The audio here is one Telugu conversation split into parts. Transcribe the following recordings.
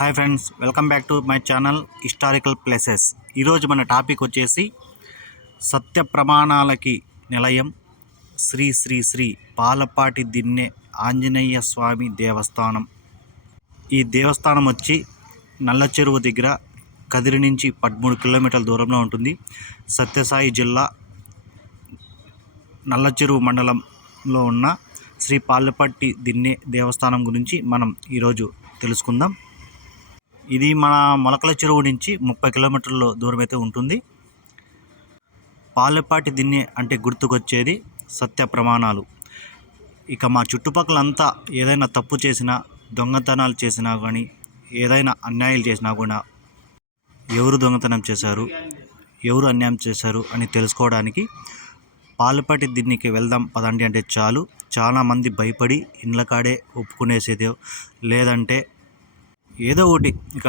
Hi friends welcome back to my channel historical places. ఈరోజు మన టాపిక్ వచ్చేసి సత్య ప్రమాణాలకి నిలయం శ్రీ శ్రీ శ్రీ పాలపాటి దిన్నె ఆంజనేయ స్వామి దేవస్థానం. ఈ దేవస్థానం వచ్చి నల్ల చెరువు దగ్గర కదిరి నుంచి పదమూడు కిలోమీటర్ల దూరంలో ఉంటుంది. సత్యసాయి జిల్లా నల్ల చెరువు మండలంలో ఉన్న శ్రీ పాలపట్టి దిన్నె దేవస్థానం గురించి మనం ఈరోజు తెలుసుకుందాం. ఇది మన మొలకల చెరువు నుంచి ముప్పై కిలోమీటర్ల దూరం అయితే ఉంటుంది. పాలెపాటి దిన్నె అంటే గుర్తుకొచ్చేది సత్య ప్రమాణాలు. ఇక మా చుట్టుపక్కలంతా ఏదైనా తప్పు చేసినా దొంగతనాలు చేసినా కానీ ఏదైనా అన్యాయాలు చేసినా కూడా ఎవరు దొంగతనం చేశారు ఎవరు అన్యాయం చేశారు అని తెలుసుకోవడానికి పాలపాటి దిన్నికి వెళ్దాం పదండి అంటే చాలు. చాలామంది భయపడి ఇండ్ల కాడే ఒప్పుకునేసేదే లేదంటే ఏదో ఒకటి. ఇక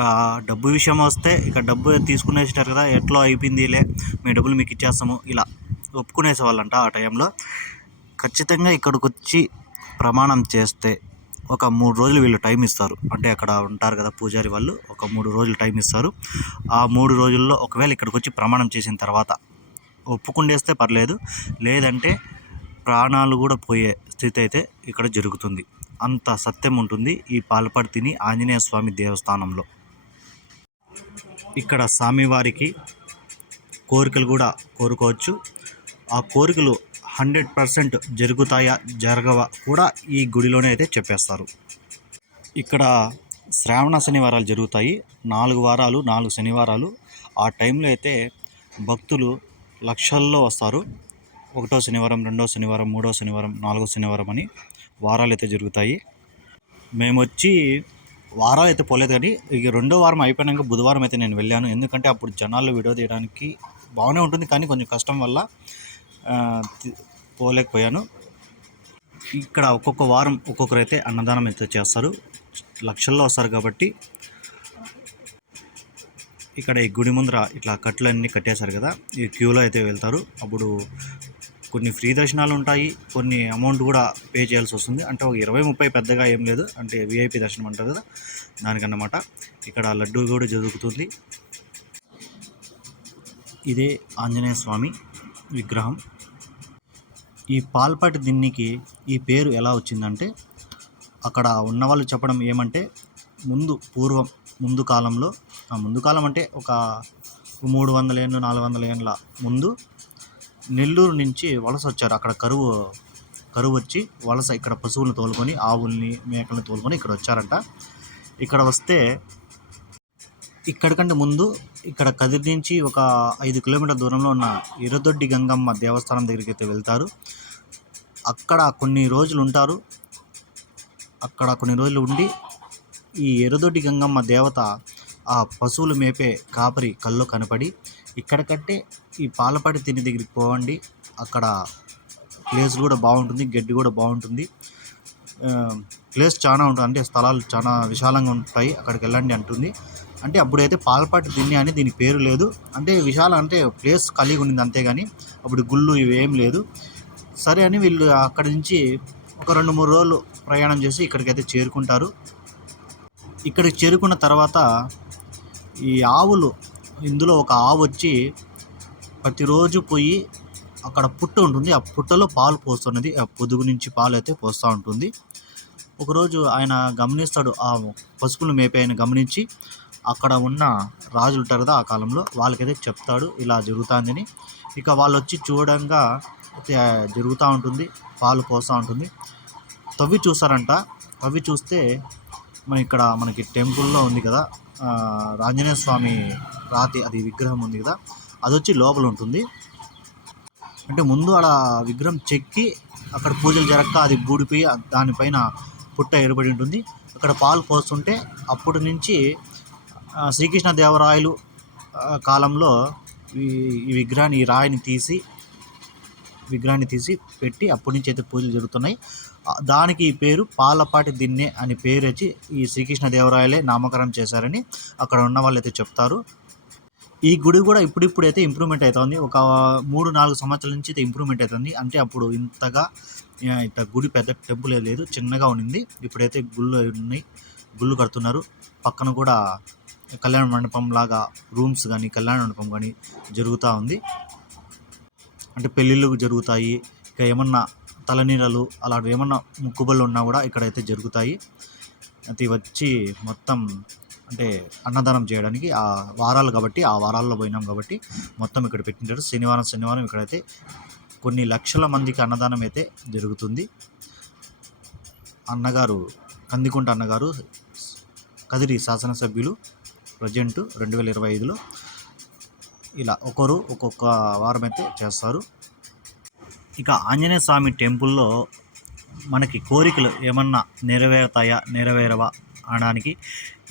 డబ్బు విషయం వస్తే ఇక డబ్బు తీసుకునేసినారు కదా ఎట్లా అయిపోయిందిలే మీ డబ్బులు మీకు ఇచ్చేస్తాము ఇలా ఒప్పుకునేసేవాళ్ళంట ఆ టైంలో. ఖచ్చితంగా ఇక్కడికి వచ్చి ప్రమాణం చేస్తే ఒక మూడు రోజులు వీళ్ళు టైం ఇస్తారు. అంటే అక్కడ ఉంటారు కదా పూజారి వాళ్ళు ఒక మూడు రోజులు టైం ఇస్తారు. ఆ మూడు రోజుల్లో ఒకవేళ ఇక్కడికి వచ్చి ప్రమాణం చేసిన తర్వాత ఒప్పుకుండేస్తే పర్లేదు లేదంటే ప్రాణాలు కూడా పోయే స్థితి అయితే ఇక్కడ జరుగుతుంది. అంత సత్యం ఉంటుంది ఈ పాలపర్తిని ఆంజనేయ స్వామి దేవస్థానంలో. ఇక్కడ స్వామివారికి కోరికలు కూడా కోరుకోవచ్చు. ఆ కోరికలు హండ్రెడ్ పర్సెంట్ జరుగుతాయా జరగవా కూడా ఈ గుడిలోనే అయితే చెప్పేస్తారు. ఇక్కడ శ్రావణ శనివారాలు జరుగుతాయి. నాలుగు వారాలు నాలుగు శనివారాలు. ఆ టైంలో అయితే భక్తులు లక్షల్లో వస్తారు. ఒకటో శనివారం రెండో శనివారం మూడో శనివారం నాలుగో శనివారం అని. వారాలు అయితే జరుగుతాయి. మేము వచ్చి వారాలు అయితే పోలేదు కానీ ఇక రెండో వారం అయిపోయినాక బుధవారం అయితే నేను వెళ్ళాను. ఎందుకంటే అప్పుడు జనాలు వీడియో తీయడానికి బాగానే ఉంటుంది కానీ కొంచెం కష్టం వల్ల పోలేకపోయాను. ఇక్కడ ఒక్కొక్క వారం ఒక్కొక్కరు అయితే అన్నదానం అయితే చేస్తారు. లక్షల్లో వస్తారు కాబట్టి ఇక్కడ ఈ గుడి ముందర ఇట్లా కట్లన్నీ కట్టేశారు కదా ఈ క్యూలో అయితే వెళ్తారు. అప్పుడు కొన్ని ఫ్రీ దర్శనాలు ఉంటాయి కొన్ని అమౌంట్ కూడా పే చేయాల్సి వస్తుంది. అంటే ఒక ఇరవై ముప్పై పెద్దగా ఏం లేదు. అంటే విఐపి దర్శనం అంటారు కదా దానికన్నమాట. ఇక్కడ లడ్డూ కూడా జరుగుతుంది. ఇదే ఆంజనేయ స్వామి విగ్రహం. ఈ పాల్పాటి దిన్నికి ఈ పేరు ఎలా వచ్చిందంటే అక్కడ ఉన్నవాళ్ళు చెప్పడం ఏమంటే ముందు పూర్వం ముందు కాలంలో ఆ ముందు కాలం అంటే ఒక మూడు వందల ఏళ్ళు నాలుగు వందల ఏళ్ళ ముందు నెల్లూరు నుంచి వలస వచ్చారు. అక్కడ కరువు కరువు వచ్చి వలస ఇక్కడ పశువులను తోలుకొని ఆవుల్ని మేకలను తోలుకొని ఇక్కడ వచ్చారంట. ఇక్కడ వస్తే ఇక్కడికంటే ముందు ఇక్కడ కదిరి నుంచి ఒక ఐదు కిలోమీటర్ల దూరంలో ఉన్న ఇరదొడ్డి గంగమ్మ దేవస్థానం దగ్గరికి అయితే వెళ్తారు. అక్కడ కొన్ని రోజులు ఉంటారు. అక్కడ కొన్ని రోజులు ఉండి ఈ ఎరదొడ్డి గంగమ్మ దేవత ఆ పశువులు మేపే కాపరి కళ్ళు కనపడి ఇక్కడ కంటే ఈ పాలపాటి తిని దగ్గరికి పోవండి. అక్కడ ప్లేస్ కూడా బాగుంటుంది గడ్డి కూడా బాగుంటుంది. ప్లేస్ చాలా ఉంటుంది అంటే స్థలాలు చాలా విశాలంగా ఉంటాయి అక్కడికి వెళ్ళండి అంటుంది. అంటే అప్పుడైతే పాలపాటి తిని అని దీని పేరు లేదు. అంటే విశాలం అంటే ప్లేస్ కలిగి ఉండింది అంతేగాని అప్పుడు గుళ్ళు ఇవేం లేదు. సరే అని వీళ్ళు అక్కడి నుంచి ఒక రెండు మూడు రోజులు ప్రయాణం చేసి ఇక్కడికైతే చేరుకుంటారు. ఇక్కడికి చేరుకున్న తర్వాత ఈ ఆవులు ఇందులో ఒక ఆవు వచ్చి ప్రతిరోజు పోయి అక్కడ పుట్ట ఉంటుంది. ఆ పుట్టలో పాలు పోస్తున్నది. ఆ పొదుగు నుంచి పాలు అయితే పోస్తూ ఉంటుంది. ఒకరోజు ఆయన గమనిస్తాడు. ఆ పసుపులు మేపే ఆయన గమనించి అక్కడ ఉన్న రాజులు ఉంటారు కదా ఆ కాలంలో వాళ్ళకైతే చెప్తాడు. ఇలా జరుగుతుందని. ఇక వాళ్ళు వచ్చి చూడంగా జరుగుతూ ఉంటుంది. పాలు పోస్తూ ఉంటుంది. తవ్వి చూస్తారంట. తవ్వి చూస్తే మన ఇక్కడ మనకి టెంపుల్లో ఉంది కదా. ఆంజనేయ స్వామి రాతి అది విగ్రహం ఉంది కదా. అది వచ్చి లోపల ఉంటుంది. అంటే ముందు అక్కడ విగ్రహం చెక్కి అక్కడ పూజలు జరగక అది బూడిపోయి దానిపైన పుట్ట ఏర్పడి ఉంటుంది. అక్కడ పాలు పోస్తుంటే అప్పటి నుంచి శ్రీకృష్ణ దేవరాయలు కాలంలో ఈ ఈ విగ్రహాన్ని ఈ రాయిని తీసి విగ్రహాన్ని తీసి పెట్టి అప్పటి నుంచి అయితే పూజలు జరుగుతున్నాయి. దానికి ఈ పేరు పాలపాటి దిన్నె అని పేరు వచ్చి ఈ శ్రీకృష్ణ దేవరాయలే నామకరణం చేశారని అక్కడ ఉన్న వాళ్ళు అయితే చెప్తారు. ఈ గుడి కూడా ఇప్పుడిప్పుడు అయితే ఇంప్రూవ్మెంట్ అవుతుంది ఒక మూడు నాలుగు సంవత్సరాల నుంచి అయితే ఇంప్రూవ్మెంట్ అవుతుంది అంటే అప్పుడు ఇంతగా ఆ, ఇంత గుడి పెద్ద టెంపుల్ లేదు. చిన్నగా ఉండింది ఇప్పుడైతే గుళ్ళు ఉన్నాయి. గుళ్ళు కడుతున్నారు. పక్కన కూడా కళ్యాణ మండపం లాగా రూమ్స్ కానీ కళ్యాణ మండపం కానీ జరుగుతూ ఉంది. అంటే పెళ్ళిళ్ళు జరుగుతాయి. ఇక ఏమన్నా తలనీళ్ళలు అలాంటివి ఏమన్నా ముక్కుబళ్ళు ఉన్నా కూడా ఇక్కడైతే జరుగుతాయి. అది వచ్చి మొత్తం అంటే అన్నదానం చేయడానికి ఆ వారాలు కాబట్టి ఆ వారాల్లో పోయినాం కాబట్టి మొత్తం ఇక్కడ పెట్టింటారు. శనివారం శనివారం ఇక్కడైతే కొన్ని లక్షల మందికి అన్నదానం అయితే జరుగుతుంది. అన్నగారు కందికుంట అన్నగారు కదిరి శాసనసభ్యులు ప్రజెంట్ రెండు వేల ఇరవై ఐదులో ఇలా ఒకరు ఒక్కొక్క వారం అయితే చేస్తారు. ఇక ఆంజనేయ స్వామి టెంపుల్లో మనకి కోరికలు ఏమన్నా నెరవేరుతాయా నెరవేరవా? అనడానికి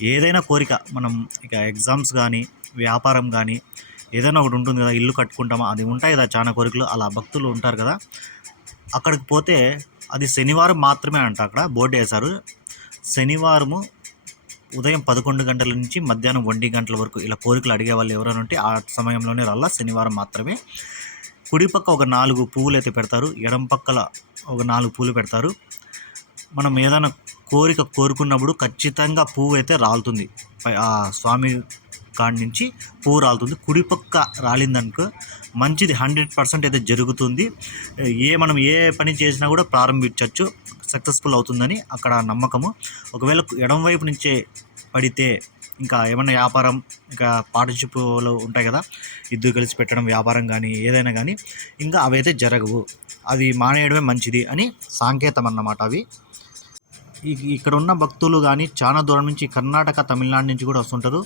ఏదైనా కోరిక మనం ఇక ఎగ్జామ్స్ కానీ వ్యాపారం కానీ ఏదైనా ఒకటి ఉంటుంది కదా ఇల్లు కట్టుకుంటామా అది ఉంటాయి కదా చాలా కోరికలు అలా భక్తులు ఉంటారు కదా అక్కడికి పోతే అది శనివారం మాత్రమే అంట అక్కడ బోర్డు వేశారు. శనివారము ఉదయం పదకొండు గంటల నుంచి మధ్యాహ్నం ఒంటి గంటల వరకు ఇలా కోరికలు అడిగే వాళ్ళు ఎవరైనా ఉంటే ఆ సమయంలోనే రల్లా శనివారం మాత్రమే. కుడి పక్క ఒక నాలుగు పువ్వులు అయితే పెడతారు ఎడం పక్కల ఒక నాలుగు పూలు పెడతారు. మనం ఏదైనా కోరిక కోరుకున్నప్పుడు ఖచ్చితంగా పువ్వు అయితే రాలుతుంది. ఆ స్వామి కాడి నుంచి పువ్వు రాలుతుంది. కుడి పక్క రాలిందనుకో మంచిది హండ్రెడ్ పర్సెంట్ అయితే జరుగుతుంది. ఏ మనం ఏ పని చేసినా కూడా ప్రారంభించవచ్చు సక్సెస్ఫుల్ అవుతుందని అక్కడ నమ్మకము. ఒకవేళ ఎడం వైపు నుంచే పడితే ఇంకా ఏమైనా వ్యాపారం ఇంకా పార్ట్నర్షిప్లు ఉంటాయి కదా ఇద్దరు కలిసి పెట్టడం వ్యాపారం కానీ ఏదైనా కానీ ఇంకా అవైతే జరగవు. అది మానేయడమే మంచిది అని సాంకేతం అన్నమాట అవి. ఇక్కడ ఉన్న భక్తులు కానీ చాలా దూరం నుంచి కర్ణాటక తమిళనాడు నుంచి కూడా వస్తుంటారు.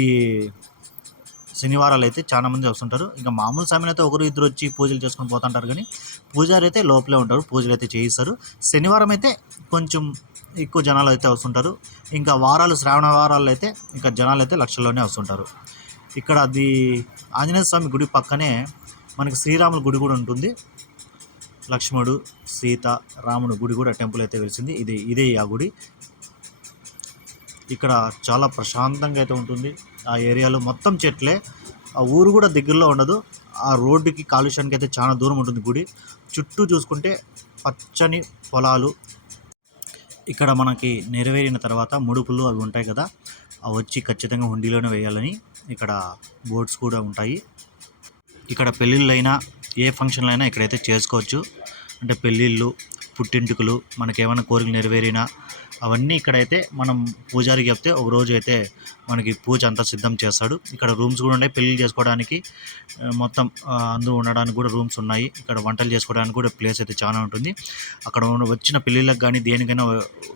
ఈ శనివారాలు అయితే చాలా మంది వస్తుంటారు. ఇంకా మామూలు సమయం అయితే ఒకరు ఇద్దరు వచ్చి పూజలు చేసుకొని పోతుంటారు కానీ పూజారి అయితే లోపలే ఉంటారు పూజలు అయితే చేయిస్తారు. శనివారం అయితే కొంచెం ఎక్కువ జనాలు అయితే వస్తుంటారు. ఇంకా వారాలు శ్రావణ వారాలు అయితే ఇంకా జనాలు అయితే లక్షల్లోనే వస్తుంటారు. ఇక్కడ అది ఆంజనేయ స్వామి గుడి పక్కనే మనకి శ్రీరాముల గుడి కూడా ఉంటుంది. లక్ష్మణుడు సీత రాముడు గుడి కూడా టెంపుల్ అయితే వెలిసింది. ఇది ఇదే ఆ గుడి. ఇక్కడ చాలా ప్రశాంతంగా అయితే ఉంటుంది. ఆ ఏరియాలో మొత్తం చెట్లే. ఆ ఊరు కూడా దగ్గరలో ఉండదు. ఆ రోడ్డుకి కాలుష్యానికి అయితే చాలా దూరం ఉంటుంది గుడి. చుట్టూ చూసుకుంటే పచ్చని పొలాలు. ఇక్కడ మనకి నెరవేరిన తర్వాత ముడుపులు అవి ఉంటాయి కదా. అవి వచ్చి ఖచ్చితంగా హుండీలోనే వేయాలని ఇక్కడ బోర్డ్స్ కూడా ఉంటాయి. ఇక్కడ పెళ్ళిళ్ళైనా ఏ ఫంక్షన్లు అయినా ఇక్కడైతే చేసుకోవచ్చు. అంటే పెళ్ళిళ్ళు పుట్టింటికలు మనకేమైనా కోరికలు నెరవేరినా అవన్నీ ఇక్కడైతే మనం పూజారికి చెప్తే ఒక రోజు అయితే మనకి పూజ అంతా సిద్ధం చేస్తాడు. ఇక్కడ రూమ్స్ కూడా ఉన్నాయి. పెళ్ళిళ్ళు చేసుకోవడానికి మొత్తం అందరూ ఉండడానికి కూడా రూమ్స్ ఉన్నాయి. ఇక్కడ వంటలు చేసుకోవడానికి కూడా ప్లేస్ అయితే చాలా ఉంటుంది. అక్కడ వచ్చిన పెళ్ళిళ్ళకి కానీ దేనికైనా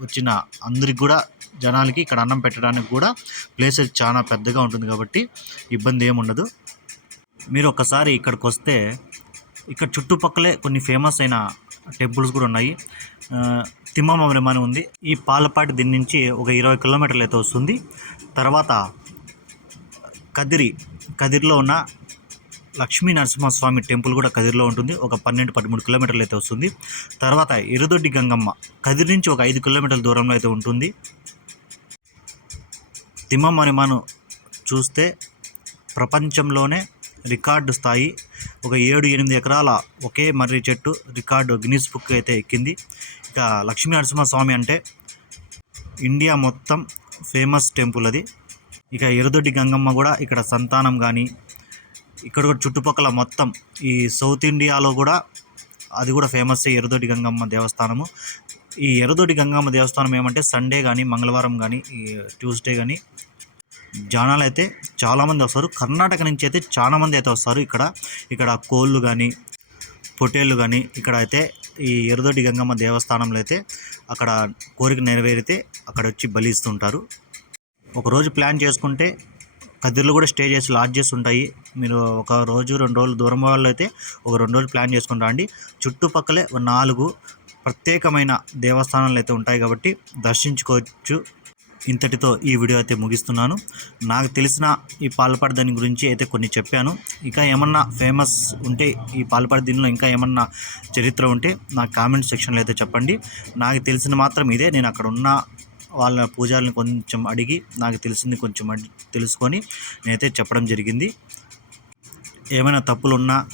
వచ్చిన అందరికి కూడా జనాలకి ఇక్కడ అన్నం పెట్టడానికి కూడా ప్లేస్ అయితే చాలా పెద్దగా ఉంటుంది కాబట్టి ఇబ్బంది ఏమి ఉండదు మీరు ఒక్కసారి ఇక్కడికి వస్తే ఇక్కడ చుట్టుపక్కలే కొన్ని ఫేమస్ అయిన టెంపుల్స్ కూడా ఉన్నాయి. ఆ, అని ఉంది. ఈ పాలపాటి దీని నుంచి ఒక ఇరవై కిలోమీటర్లు అయితే వస్తుంది. తర్వాత కదిరి కదిరిలో ఉన్న లక్ష్మీ నరసింహస్వామి టెంపుల్ కూడా కదిరిలో ఉంటుంది. ఒక పన్నెండు పదమూడు కిలోమీటర్లు అయితే వస్తుంది. తర్వాత ఇరుదొడ్డి గంగమ్మ కదిరి నుంచి ఒక ఐదు కిలోమీటర్ల దూరంలో అయితే ఉంటుంది. తిమ్మమరిమను చూస్తే ప్రపంచంలోనే రికార్డు స్థాయి ఒక ఏడు ఎనిమిది ఎకరాల ఒకే మర్రి చెట్టు రికార్డు గిన్నీస్ బుక్ అయితే ఎక్కింది. ఇక లక్ష్మీ నరసింహస్వామి అంటే ఇండియా మొత్తం ఫేమస్ టెంపుల్ అది. ఇక ఎరుదొడ్డి గంగమ్మ కూడా ఇక్కడ సంతానం కానీ ఇక్కడ కూడా చుట్టుపక్కల మొత్తం ఈ సౌత్ ఇండియాలో కూడా అది కూడా ఫేమస్ ఎరుదొడ్డి గంగమ్మ దేవస్థానము. ఈ ఎరుదొడ్డి గంగమ్మ దేవస్థానం ఏమంటే సండే కానీ మంగళవారం కానీ ఈ ట్యూస్డే కానీ జనాలు అయితే చాలామంది వస్తారు. కర్ణాటక నుంచి అయితే చాలామంది అయితే వస్తారు ఇక్కడ. ఇక్కడ కోళ్ళు కానీ పొటేళ్ళు కానీ ఇక్కడ అయితే ఈ ఎరుదొడ్డి గంగమ్మ దేవస్థానంలో అయితే అక్కడ కోరిక నెరవేరితే అక్కడ వచ్చి బలిస్తుంటారు. ఒకరోజు ప్లాన్ చేసుకుంటే కదిరిలో కూడా స్టే చేసి లాడ్జెస్ ఉంటాయి. మీరు ఒక రోజు రెండు రోజులు దూరం వాళ్ళు అయితే ఒక రెండు రోజులు ప్లాన్ చేసుకుని రండి. చుట్టుపక్కలే ఒక నాలుగు ప్రత్యేకమైన దేవస్థానాలు అయితే ఉంటాయి కాబట్టి దర్శించుకోవచ్చు. ఇంతటితో ఈ వీడియో అయితే ముగిస్తున్నాను. నాకు తెలిసిన ఈ పాలపాడు దాని గురించి అయితే కొన్ని చెప్పాను. ఇంకా ఏమన్నా ఫేమస్ ఉంటే ఈ పాలపాడు దీనిలో ఇంకా ఏమన్నా చరిత్ర ఉంటే నా కామెంట్ సెక్షన్లో అయితే చెప్పండి. నాకు తెలిసిన మాత్రం ఇదే. నేను అక్కడ ఉన్న వాళ్ళ పూజారిని కొంచెం అడిగి నాకు తెలిసింది కొంచెం అడి తెలుసుకొని నేనైతే చెప్పడం జరిగింది. ఏమైనా తప్పులు ఉన్నా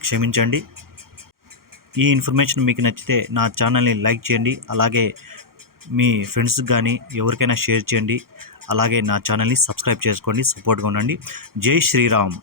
క్షమించండి. ఈ ఇన్ఫర్మేషన్ మీకు నచ్చితే నా ఛానల్ని లైక్ చేయండి. అలాగే మీ ఫ్రెండ్స్కి కానీ ఎవరికైనా షేర్ చేయండి. అలాగే నా ఛానల్ని సబ్స్క్రైబ్ చేసుకోండి. సపోర్ట్గా ఉండండి. జై శ్రీరామ్.